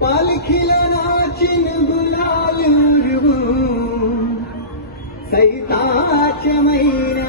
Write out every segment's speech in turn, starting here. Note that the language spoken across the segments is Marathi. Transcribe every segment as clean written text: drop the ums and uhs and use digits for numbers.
पालखीला नाचिन गुलाल उडवून सैताच्या महिन्या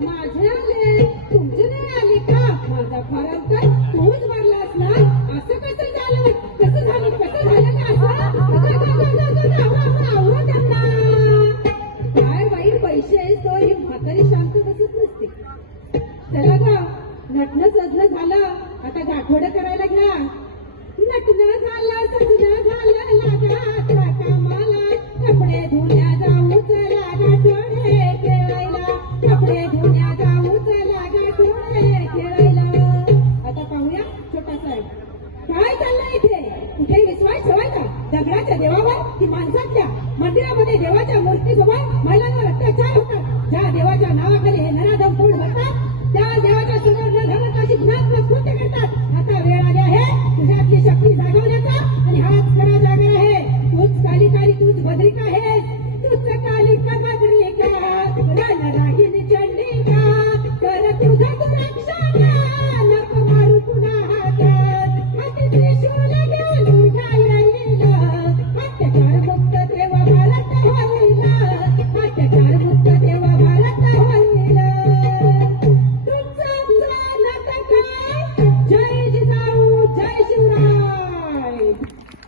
माझे आले तुमचे नाही आले का? माझा फरक तर तूच भरलास ना, असं कसं करायला घ्या. नटणं झालं सजणं झालं लागा कामाला कपडे धुण्या जाऊच लागा थोडे खेळायला कपडे धुण्या जाऊच लागा थोडे खेळायला. आता पाहूया छोटासा आहे. काय चाललंय इथे? कुठे विश्वास ठेवायचा दगडाच्या देवावर की माणसाच्या? मंदिरामध्ये देवाच्या मूर्तीजवळ महिलांवर अत्याचार होतात. ज्या देवाच्या नावाखाली हे नराधम फोड होतात त्या देवाच्या समोर न घालताची ज्ञानात्मक कृत्य करतात. आता वेळ आली आहे तुझ्यातली शक्ती जागवण्याचा आणि हाच खरा जागर आहे. तूच कालिकारी तूच भद्रिका आहेस. तूच कालिका भद्रिका रणरागिनी चंडिका कर तुझं तू रक्षण नको मारू पुन्हा हातात हाती त्रिशूल घेऊन उभा राहिलेला अत्याचार मुक्त तेव्हा भारत होईल अत्याचार मुक्त तेव्हा भारत होईल. तुमचं नाटक काय जय